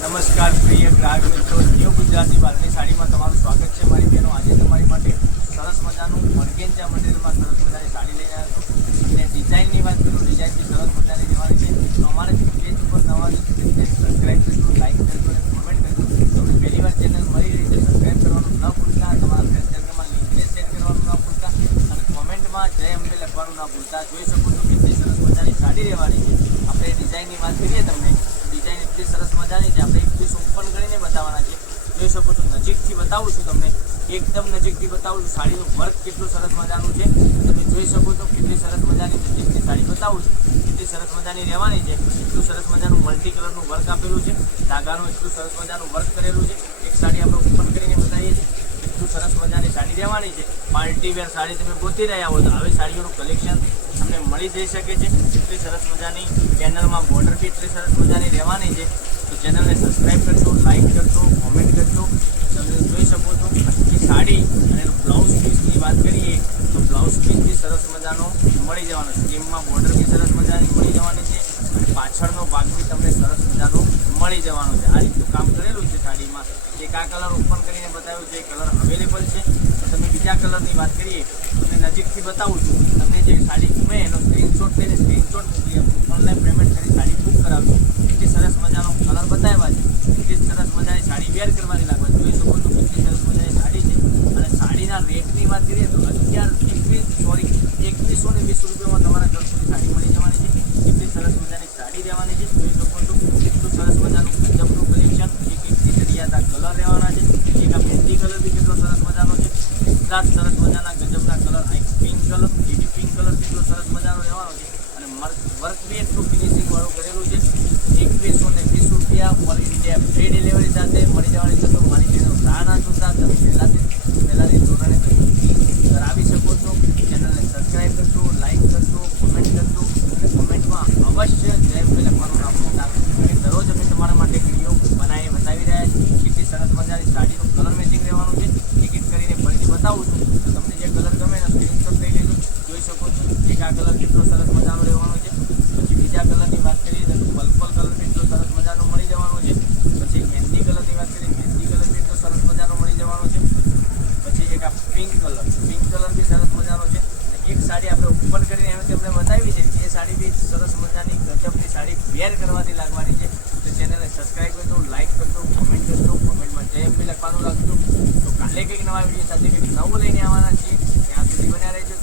નમસ્કાર પ્રિય ગ્રાહક મિત્રો, ન્યૂ ગુજરાતી બાંધણી સાડીમાં તમારું સ્વાગત છે. મારી બહેનો, આજે તમારી માટે સરસ મજાનું ઓર્ગેન્જા મટીરિયલમાં સરસ મજાની સાડી લઈને આવ્યો છું. અને ડિઝાઇનની વાત કરું, ડિઝાઇનથી સરસ મજાની રહેવાની છે. તો અમારે પેજ ઉપર નવા સબસ્ક્રાઈબ કરજો, લાઈક કરજો અને કોમેન્ટ કરજો. તમને પહેલી વાર ચેનલ મળી રહી છે, સબસ્ક્રાઈબ કરવાનું ન ભૂલતા, તમારા ફ્રેન્ડ સર્કલમાં લિંકને શેર કરવાનું ન ભૂલતા અને કોમેન્ટમાં જય અંબે લખવાનું ન ભૂલતા. જોઈ શકો છો કેટલી સરસ મજાની સાડી રહેવાની છે. આપણે ડિઝાઇનની વાત કરીએ તમને, ડિઝાઇન એટલી સરસ મજાની છે. આપણે એક પીસ ઓપન કરીને બતાવવાના છે. જોઈ શકો છો, નજીકથી બતાવું છું તમને, એકદમ નજીકથી બતાવું છું. સાડીનું વર્ક કેટલું સરસ મજાનું છે તમે જોઈ શકો છો. કેટલી સરસ મજાની નજીકથી સાડી બતાવું છું, કેટલી સરસ મજાની રહેવાની છે. એટલું સરસ મજાનું મલ્ટી કલરનું વર્ક આપેલું છે, ધાગાનું એટલું સરસ મજાનું વર્ક કરેલું છે. એક સાડી આપણે ઓપન કરીને બતાવીએ છીએ. એટલું સરસ મજાની સાડી રહેવાની છે. પાર્ટી વેર સાડી તમે ગોતી રહ્યા હો તો આવી સાડીઓનું કલેક્શન તમને મળી જઈ શકે છે. એટલી સરસ મજાની ચેનલમાં બોર્ડર બી એટલી સરસ મજાની રહેવાની છે. તો ચેનલને સબસ્ક્રાઈબ કરજો, લાઈક કરજો, કોમેન્ટ કરજો. તમે જોઈ શકો છો એ સાડી અને એનું બ્લાઉઝ પીસની વાત કરીએ તો બ્લાઉઝ પીસ બી સરસ મજાનો મળી જવાનો છે. સ્કીમમાં બોર્ડર બી સરસ મજાની મળી જવાની છે અને પાછળનો ભાગ બી તમને સરસ મજાનો મળી જવાનો છે. આ રીતનું કામ કરેલું છે સાડીમાં. એક આ કલર ઓપન કરીને બતાવ્યું છે, એ કલર અવેલેબલ છે. તમે બીજા કલરની વાત કરીએ તો મેં નજીકથી બતાવું છું. તમને જે સાડી ગમે એનો સ્ક્રીનશોટ લઈને સ્ક્રીનશોટ મોકલી આપો, ઓનલાઈન પેમેન્ટ કરી સાડી બુક કરાવજો. એટલી સરસ મજાનો કલર બતાવ્યા છે, એટલી સરસ મજાની સાડી વેર કરવાની લાગવા. જોઈ શકો છો કેટલી સરસ મજાની સાડી છે. અને સાડીના રેટની વાત કરીએ તો 2120 રૂપિયામાં તમારા ઘર સુધી સાડી મળી જવાની છે. એટલી સરસ મજાની સાડી રહેવાની છે. જોઈ શકો છો એટલું સરસ મજાનું ગજબનું કલેક્શન. એક ચડિયાતા કલર રહેવાના છે. એક આ મહેંદી કલર બી કેટલો સરસ મજાનો છે. એટલા સરસ મજાના ગજબના કલર. આ એક pink colour, baby pink colour કેટલો સરસ મજાનો રહેવાનો છે. અને વર્ક બી એટલું ફિનિશિંગ વાળું કરેલું છે. 2120 રૂપિયા પર ઇન્ડિયા ફ્રી ડિલિવરી સાથે મળી જવાની છે. તો મારી બહેનો રાહ ના જોતા તમે પહેલાંથી ધોરણે કરાવી શકો છો. ચેનલને સબસ્ક્રાઈબ કરજો, લાઈક કરજો, કોમેન્ટ કરજો અને કોમેન્ટમાં અવશ્ય જય અંબે લખવાનું ના ભૂલતા. અને દરરોજ અમે તમારા માટે વિડીયો બનાવીને બતાવી રહ્યા છીએ. કેટલી સરસ મજાની સાડીનું કલર મેચિંગ રહેવાનું છે. એક એક કરીને ફરીથી બતાવું છું. તો તમને જે કલર ગમે એનો સ્ક્રીનશોટ લઈ લેજો. જોઈ શકો છો એક આ કલર કેટલો સરસ મજાનો રહેવાનો છે. પછી બીજા કલરની વાત કરીએ તો પર્પલ કલર કેટલો સરસ મજાનો મળી જવાનો છે. પછી મહેંદી કલરની વાત કરીએ, મહેંદી કલર કેટલો સરસ મજાનો મળી જવાનો છે. પછી એક આ પિંક કલર બી સરસ મજાનો છે. અને એક સાડી આપણે ઓપન કરીને એમ તમને બતાવી છે, એ સાડી બી સરસ મજાની ગજબની સાડી વેર કરવાથી લાગવાની છે. તો ચેનલને સબસ્ક્રાઈબ કરજો, લાઈક કરજો, કોમેન્ટ કરજો. કોમેન્ટમાં જય અંબે લખવાનું રાખજો. તો કાલે કંઈક નવા વિડીયો સાથે કંઈક નવું લઈને આવવાના છીએ. ત્યાં સુધી બન્યા રહેજો.